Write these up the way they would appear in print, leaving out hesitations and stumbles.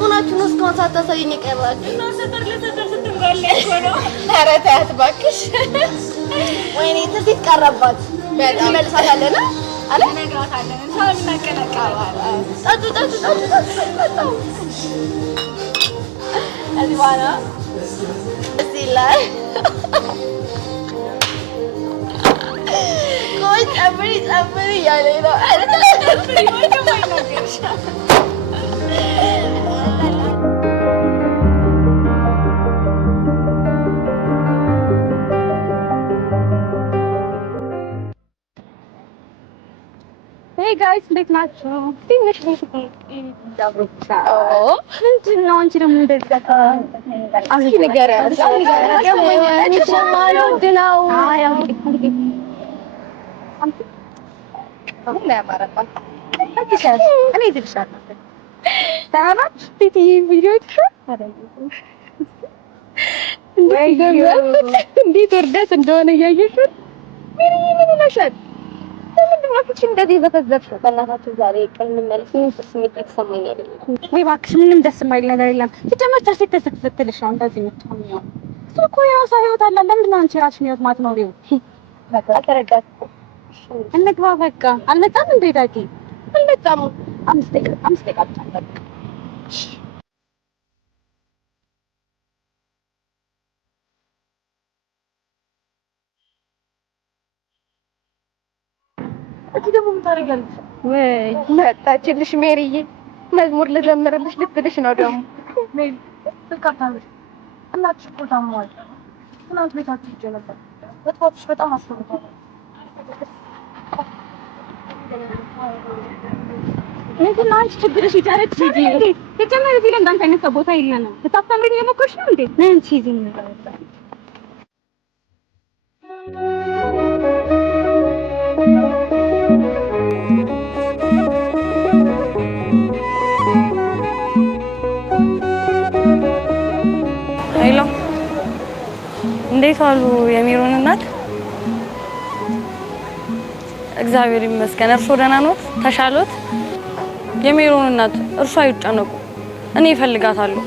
ሆናችሁ እስካሁን ሳታሳዩኝ የቀራችሁ? እና ሰፈር ለሰፈር ስትንጋለ እኮ ነው። ኧረ ተያት እባክሽ። ወይኔ ትንቢት ቀረባት። በጣም መልሳታለን አለ እነግራታለን። ሰው እናቀናቅራለን። ጠጡ ጠጡ ጠጡ ጠጡ። እዚህ በኋላ እዚህ ላይ ቆይ ጨምሪ ጨምሪ እያለኝ ነው። Hey guys, እንዴት ናችሁ? ትንሽ ምንድን ነው አንቺ ደግሞ እንደዛ እስኪ ንገሪያት። እንዴት ወርደት እንደሆነ እያየሽ ምን ይመስላል? ምንድን ነው ፍቺ እንደዚህ በተዘብሽ? በእናታችሁ ዛሬ ቀን እንመለስ። ምን ስሜት የተሰማኝ አይደለም ወይ እባክሽ። ምንም ደስ የማይል ነገር የለም። ሲጀመር ታሴት ተሰክተልሽ ነው እንደዚህ የምትሆኚው። እሱ እኮ ያው ሰው ህይወት አለ። ለምንድን ነው አንቺ ራስሽን ህይወት ማትኖሪው? በቃ ተረዳት። እንግባ በቃ። አልመጣም እንዴ ዳጊ? አልመጣም። 5 ደቂቃ ብቻ በቃ። እዚህ ደግሞ ምን ታደርጊያለሽ? ወይ መጣችልሽ ሜሪዬ። መዝሙር ልዘምርልሽ ልትልሽ ነው ደግሞ። ሜሪ ትካታለሽ። እናትሽ እኮ ታሟል። ትናንት ቤታችሁ ሂጅ ነበር። በጥዋትሽ በጣም አስፈልጋለሁ። ምንድን ነው አንቺ ችግርሽ? ይቻለች ሂጂ እንዴ። የጀመረ እዚህ ላይ እንዳንተ አይነት ቦታ የለንም። ልታስተምሪኝ የሞከርሽ ነው እንዴ? ነይ አንቺ ሂጂ ነው። ሄሎ፣ እንዴት ዋሉ የሚሮን እናት? እግዚአብሔር ይመስገን። እርሶ ደህና ኖት? ተሻሎት? የሚሮን እናት እርሶ አይጨነቁ፣ እኔ እፈልጋታለሁ።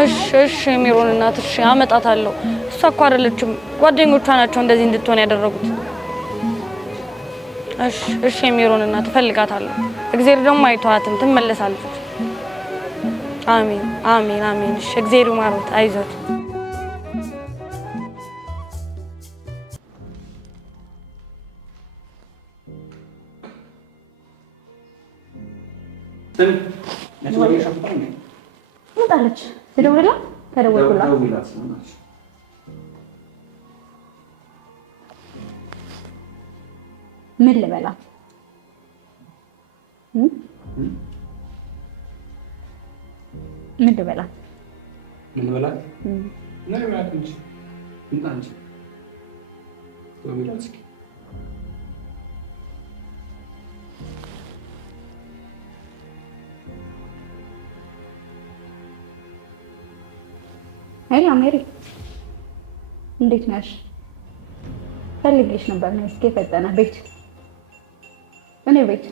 እሺ የሚሮን እናት፣ እሺ አመጣታለሁ። እሷ እኮ አይደለችም፣ ጓደኞቿ ናቸው እንደዚህ እንድትሆን ያደረጉት። እሺ የሚሮን እናት እፈልጋታለሁ። እግዚአብሔር ደግሞ አይተዋትም፣ ትመለሳለች። አሜን አሜን አሜን። እሺ እግዚአብሔር ይማሩት፣ አይዞት። መጣለች። ትደውልላት? ተደወልኩላት። ምን ልበላት? ምን ልበላት? ሄሎ ሜሪ፣ እንዴት ነሽ? ፈልጌሽ ነበር። ነው እስኪ ፈጠነ ቤት እኔ ቤት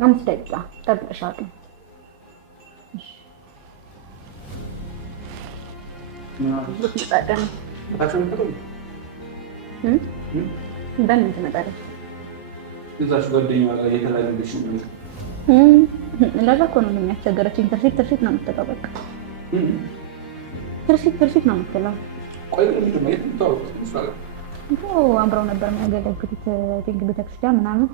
5 ደቂቃ ጠብቅሻለሁ። በምን ትመጣለች? እዛች ጓደኛዋ ጋር እየተላለች ነው። ለዛ እኮ ነው የሚያስቸገረችኝ። ትርሲት ነው የምትለው። በቃ ትርሲት ነው የምትለው። ቆይ ምንድን ነው የምታወሩት? አብረው ነበር የሚያገለግሉት ቲንክ ቤተክርስቲያን ምናምን።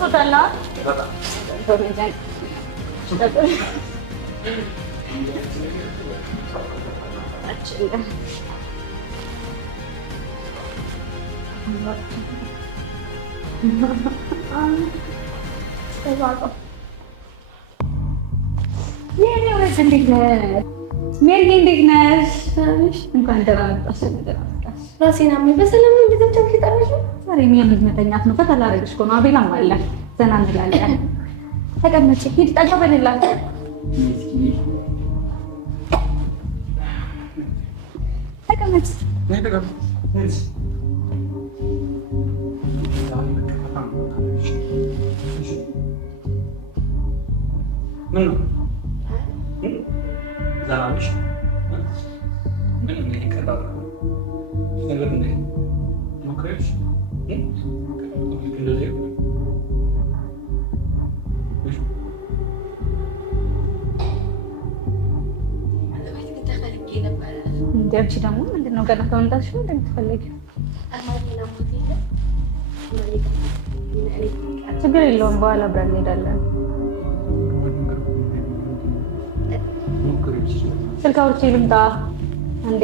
Sudahlah. ሜሪ እንዴት ነሽ? እንኳን ደህና መጣሽ። ራሴን አሞኝ በሰላም ነው እንደተቻለ ከጠራሽ ዛሬ ምን መተኛት ነው? ፈታ ላደርግሽ እኮ ነው። አቤላም አለ ዘና እንላለን። ተቀመጪ። ሂድ ጠጋ በልላት። ተቀመጪ። ምን ዛሬሽ ምን ይቀርባል? ነገር እንደ ሞክረሽ እንደዚህ አንቺ ደግሞ ምንድን ነው ገና ከመምጣትሽ ነው እንደምትፈልጊው? ችግር የለውም በኋላ አብረን እንሄዳለን። ስልክ አውርቼ ልምጣ አንዴ።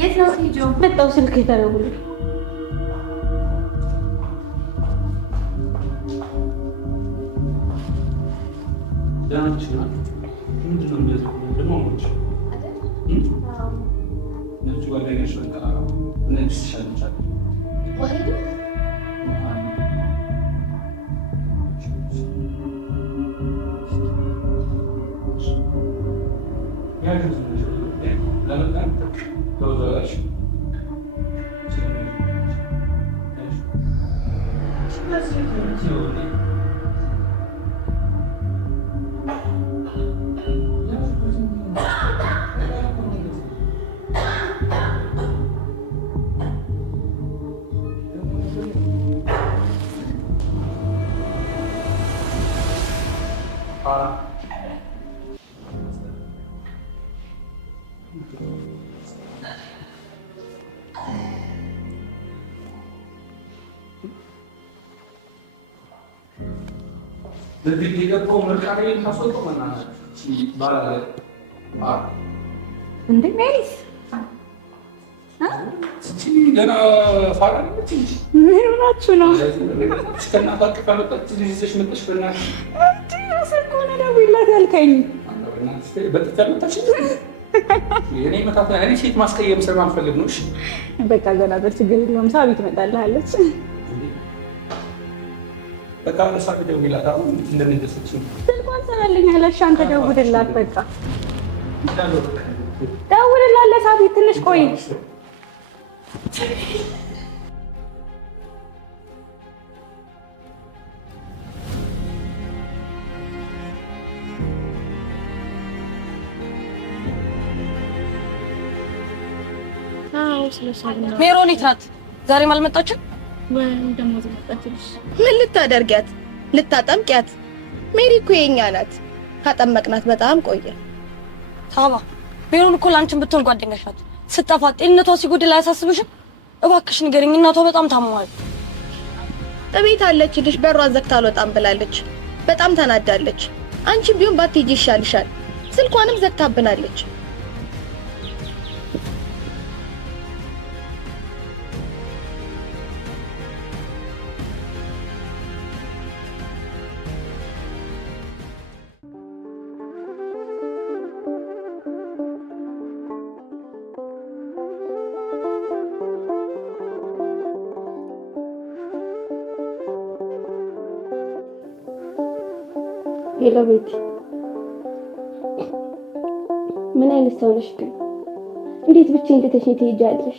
የት ነው ሂጆ? መጣሁ። ስልክ የተደውሉ በዚህ የገባው ምርቃሬ ታስወጣው መናናሽ ባላ እንዴ ሜሪስ ገና ፋራ ምን ሆናችሁ ነው? እስከናታ ከፈለጠች ልጅሽ መጥሽ በእናትሽ እንዴ ሰልኮነ ደውይላት ያልከኝ በተተመጣች የኔ መታታ እኔ ሴት ማስቀየም ስለማልፈልግ ነው። እሺ በቃ ገና ችግር የለውም። ሳቢ ትመጣልሃለች። በቃ ለሳቢ ደውይላት አሁን እንደምንደሰች ስልኳን ሰራልኛለሽ። አንተ ደውልላት። በቃ ደውልላት ለሳቢ። ትንሽ ቆይ ሜሮን የት ናት? ዛሬም አልመጣችም? ምን ልታደርጊያት? ልታጠምቂያት? ሜሪ እኮ የኛ ናት። ካጠመቅናት በጣም ቆየ። ታባ ሜሮን እኮ ላንቺም ብትሆን ጓደኛሽ ናት። ስጠፋ ጤንነቷ ሲጎድል አያሳስብሽም? እባክሽ ንገሪኝ። እናቷ በጣም ታሟል። እቤት አለችልሽ። በሯን ዘግታ አልወጣም ብላለች። በጣም ተናዳለች። አንቺም ቢሆን ባትሄጂ ይሻልሻል። ስልኳንም ዘግታብናለች። ሄሎ ቤቲ፣ ምን አይነት ሰው ነሽ ግን? እንዴት ብቻዬን ትተሽኝ ትሄጃለሽ?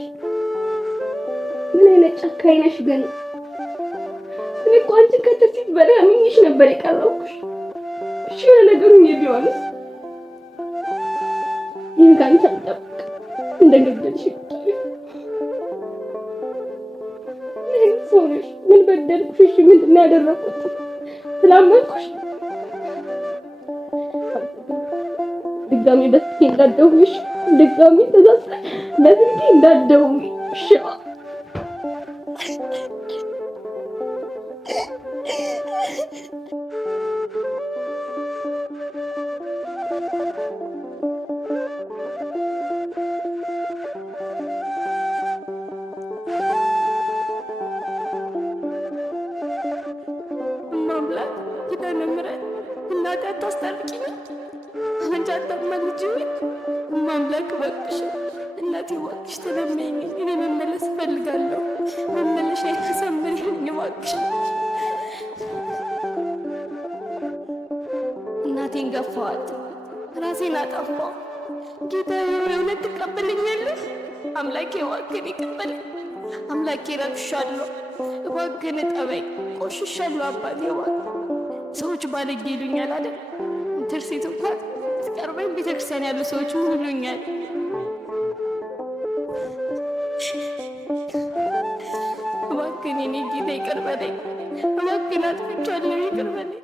ምን አይነት ጨካኝ ነሽ ግን? እኔ እኮ አንቺን ከተፊት በላይ አምኜሽ ነበር የቀረብኩሽ። እሺ የሆነ ነገሩን ቢሆንስ? ይህን ከአንቺ አልጠብቅ እንደገደልሽ ምን አይነት ሰው ነሽ? ምን በደልኩሽ? እሺ ምንድን ነው ያደረኩት? ስላመንኩሽ ድጋሚ በስልኬ እንዳትደውይሽ፣ ድጋሚ ትእዛዝ በስልኬ እንዳትደውይ እሺ? ልጅ ማምላክ እባክሽ እናቴ እባክሽ ተለመኝ። እኔ መመለስ እፈልጋለሁ። መመለሻ የተሰምርልኝ እባክሽ። እናቴን ገፋዋት፣ ራሴን አጠፋው። ጌታዬ እውነት ትቀበለኛለህ? አምላኬ እባክህን ይቀበለኝ። አምላኬ ረክሻለሁ፣ እባክህን እጠበኝ። ቆሽሻለሁ አባቴ እባክህ። ሰዎች ባለጌ ይሉኛል አይደል? ኢንተርሴት እንኳን ትቀርበኝ ቤተክርስቲያን ያሉ ሰዎች ምን ይሉኛል? እባክህን የኔ ጌታ ይቅር በለኝ። እባክህን አጥፍቻለሁ፣ ይቅር በለኝ።